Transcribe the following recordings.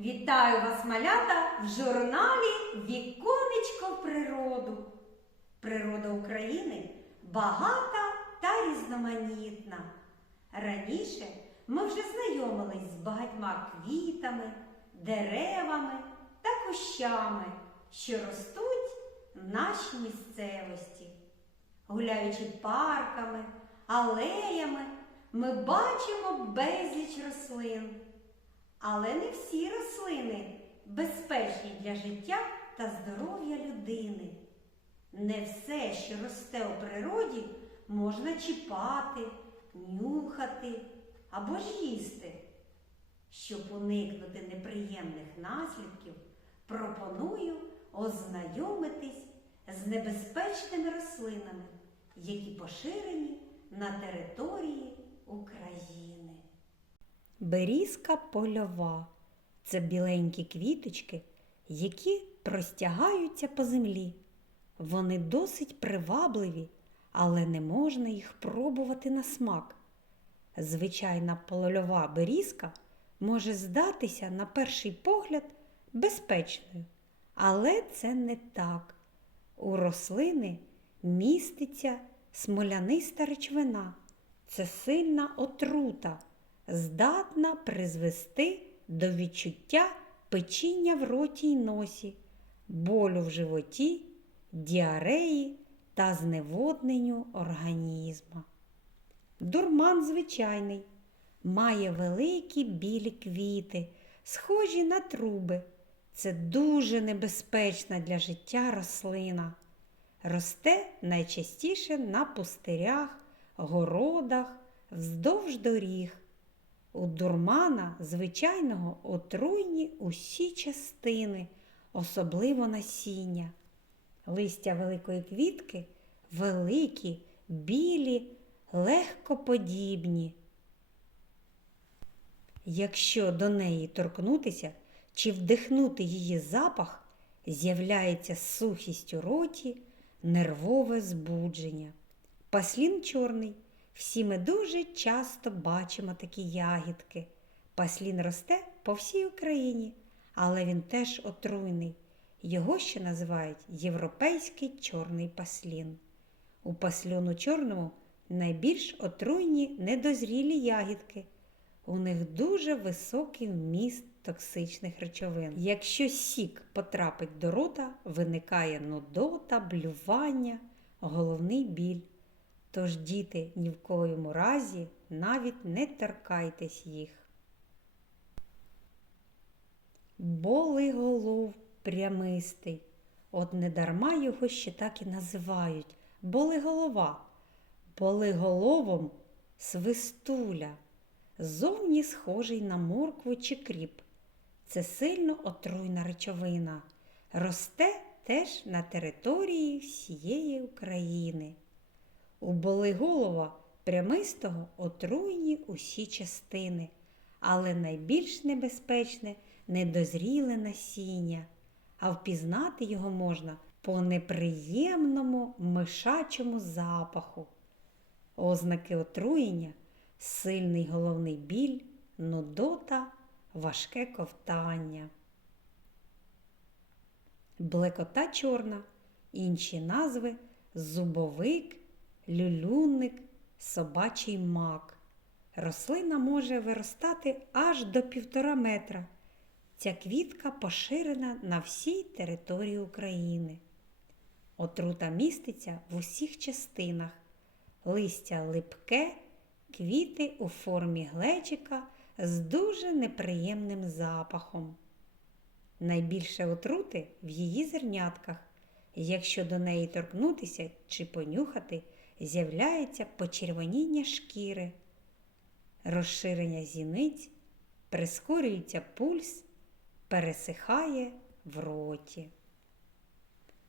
Вітаю вас, малята, в журналі Віконечко природу. Природа України багата та різноманітна. Раніше ми вже знайомились з багатьма квітами, деревами та кущами, що ростуть в нашій місцевості. Гуляючи парками, алеями, ми бачимо безліч рослин. Але не всі рослини безпечні для життя та здоров'я людини. Не все, що росте у природі, можна чіпати, нюхати або ж їсти. Щоб уникнути неприємних наслідків, пропоную ознайомитись з небезпечними рослинами, які поширені на території України. Берізка польова це біленькі квіточки, які простягаються по землі. Вони досить привабливі, але не можна їх пробувати на смак. Звичайна польова берізка може здатися на перший погляд безпечною, але це не так. У рослини міститься смоляниста речовина. Це сильна отрута здатна призвести до відчуття печіння в роті й носі, болю в животі, діареї та зневодненню організма. Дурман звичайний має великі білі квіти, схожі на труби. Це дуже небезпечна для життя рослина. Росте найчастіше на пустирях, городах, вздовж доріг. У дурмана звичайного отруйні усі частини, особливо насіння. Листя великої квітки великі, білі, легкоподібні. Якщо до неї торкнутися чи вдихнути її запах, з'являється сухість у роті, нервове збудження. Паслін чорний. Всі ми дуже часто бачимо такі ягідки. Паслін росте по всій Україні, але він теж отруйний. Його ще називають європейський чорний паслін. У пасльону чорному найбільш отруйні недозрілі ягідки. У них дуже високий вміст токсичних речовин. Якщо сік потрапить до рота, виникає нудота, блювання, головний біль. Тож, діти, ні в коєму разі навіть не торкайтесь їх. Болиголов прямистий. От недарма його ще так і називають болиголова. Болиголовом свистуля. Зовні схожий на моркву чи кріп. Це сильно отруйна речовина. Росте теж на території всієї України. У болиголова прямистого отруйні усі частини, але найбільш небезпечне недозріле насіння, а впізнати його можна по неприємному мишачому запаху. Ознаки отруєння сильний головний біль, нудота, важке ковтання. Блекота чорна, інші назви зубовик люлюник, собачий мак. Рослина може виростати аж до півтора метра. Ця квітка поширена на всій території України. Отрута міститься в усіх частинах. Листя липке, квіти у формі глечика з дуже неприємним запахом. Найбільше отрути в її зернятках. Якщо до неї торкнутися чи понюхати, з'являється почервоніння шкіри, розширення зіниць, прискорюється пульс, пересихає в роті.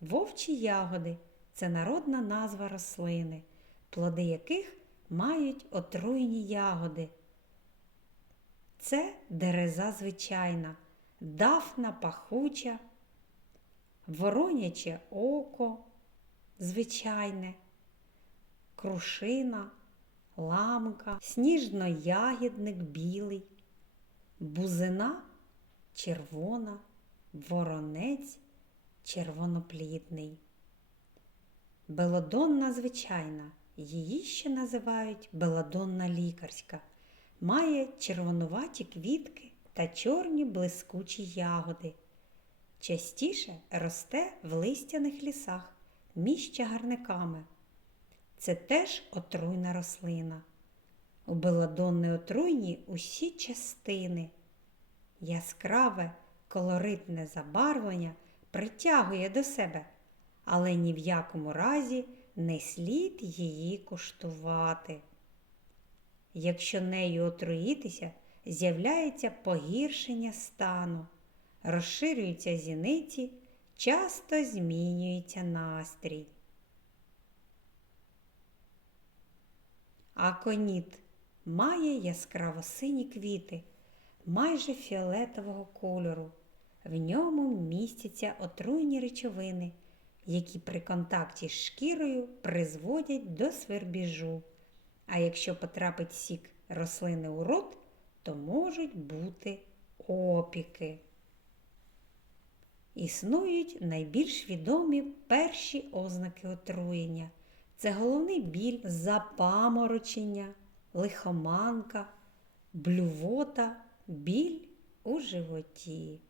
Вовчі ягоди це народна назва рослини, плоди яких мають отруйні ягоди. Це дереза звичайна, дафна пахуча, вороняче око звичайне крушина, ламка, сніжно-ягідник білий, бузина червона, воронець, червоноплідний. Белодонна звичайна, її ще називають белодонна лікарська. Має червонуваті квітки та чорні блискучі ягоди. Частіше росте в листяних лісах між чагарниками. Це теж отруйна рослина. У белодонної отруйні усі частини. Яскраве, колоритне забарвлення притягує до себе, але ні в якому разі не слід її куштувати. Якщо нею отруїтися, з'являється погіршення стану, розширюються зіниці, часто змінюється настрій. Аконіт має яскраво сині квіти, майже фіолетового кольору. В ньому містяться отруйні речовини, які при контакті з шкірою призводять до свербіжу. А якщо потрапить сік рослини у рот, то можуть бути опіки. Існують найбільш відомі перші ознаки отруєння. Це головний біль, запаморочення, лихоманка, блювота, біль у животі.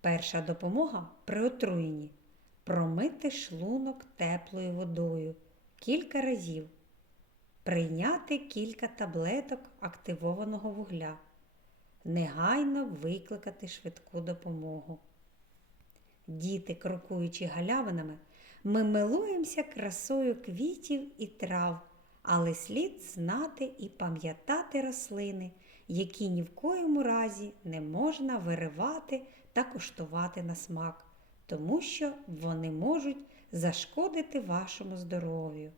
Перша допомога при отруєнні промити шлунок теплою водою кілька разів, прийняти кілька таблеток активованого вугля, негайно викликати швидку допомогу. Діти, крокуючи галявинами, ми милуємося красою квітів і трав, але слід знати і пам'ятати рослини, які ні в коєму разі не можна виривати та куштувати на смак, тому що вони можуть зашкодити вашому здоров'ю.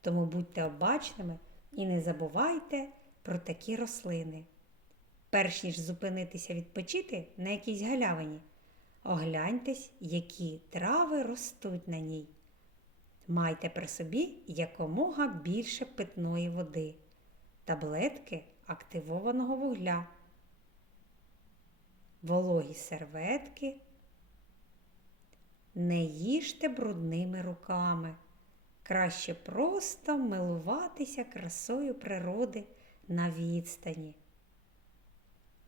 Тому будьте обачними і не забувайте про такі рослини. Перш ніж зупинитися відпочити на якійсь галявині, огляньтесь, які трави ростуть на ній. Майте при собі якомога більше питної води, таблетки активованого вугля, вологі серветки. Не їжте брудними руками. Краще просто милуватися красою природи на відстані.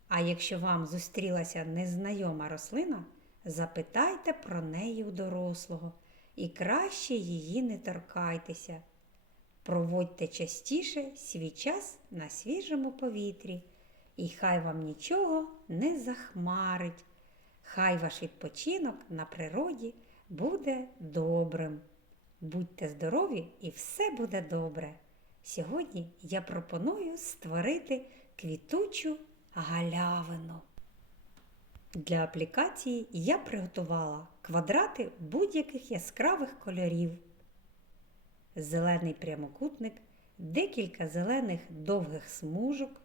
А якщо вам зустрілася незнайома рослина, запитайте про неї у дорослого і краще її не торкайтеся. Проводьте частіше свій час на свіжому повітрі, і хай вам нічого не захмарить. Хай ваш відпочинок на природі буде добрим. Будьте здорові і все буде добре. Сьогодні я пропоную створити квітучу галявину. Для аплікації я приготувала квадрати будь-яких яскравих кольорів, зелений прямокутник, декілька зелених довгих смужок,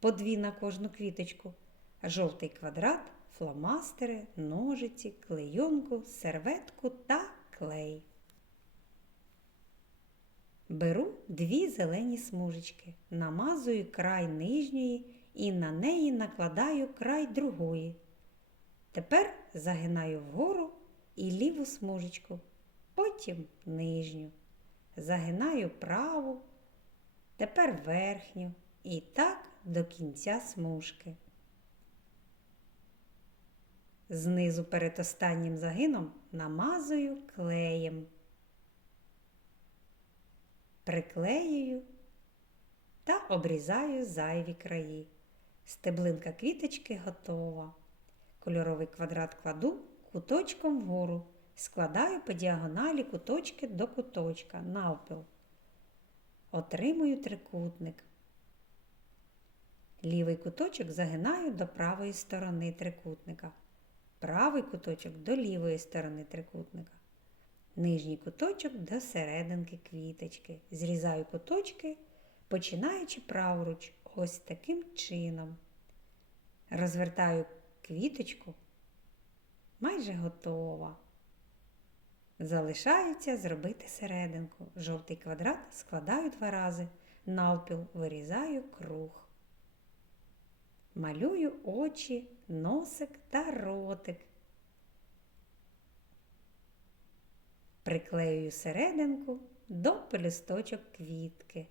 по дві на кожну квіточку, жовтий квадрат, фломастери, ножиці, клейонку, серветку та клей. Беру дві зелені смужечки, намазую край нижньої і на неї накладаю край другої. Тепер загинаю вгору і ліву смужечку, потім нижню. Загинаю праву, тепер верхню і так до кінця смужки. Знизу перед останнім загином намазую клеєм, приклеюю та обрізаю зайві краї. Стеблинка квіточки готова. Кольоровий квадрат кладу куточком вгору. Складаю по діагоналі куточки до куточка навпіл. Отримую трикутник. Лівий куточок загинаю до правої сторони трикутника. Правий куточок до лівої сторони трикутника. Нижній куточок до серединки квіточки. Зрізаю куточки, починаючи праворуч ось таким чином. Розвертаю квіточку, майже готова. Залишається зробити серединку. Жовтий квадрат складаю два рази, навпіл вирізаю круг. Малюю очі, носик та ротик. Приклеюю серединку до пелюсточок квітки.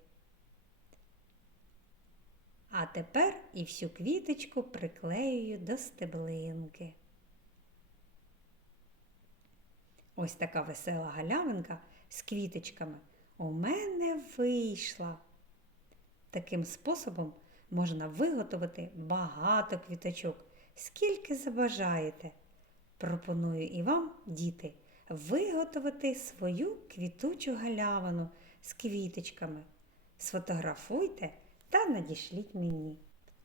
А тепер і всю квіточку приклеюю до стеблинки. Ось така весела галявинка з квіточками у мене вийшла. Таким способом можна виготовити багато квіточок, скільки забажаєте. Пропоную і вам, діти, виготовити свою квітучу галявину з квіточками. Сфотографуйте та надішліть мені.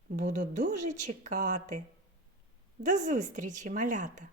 Буду дуже чекати. До зустрічі, малята!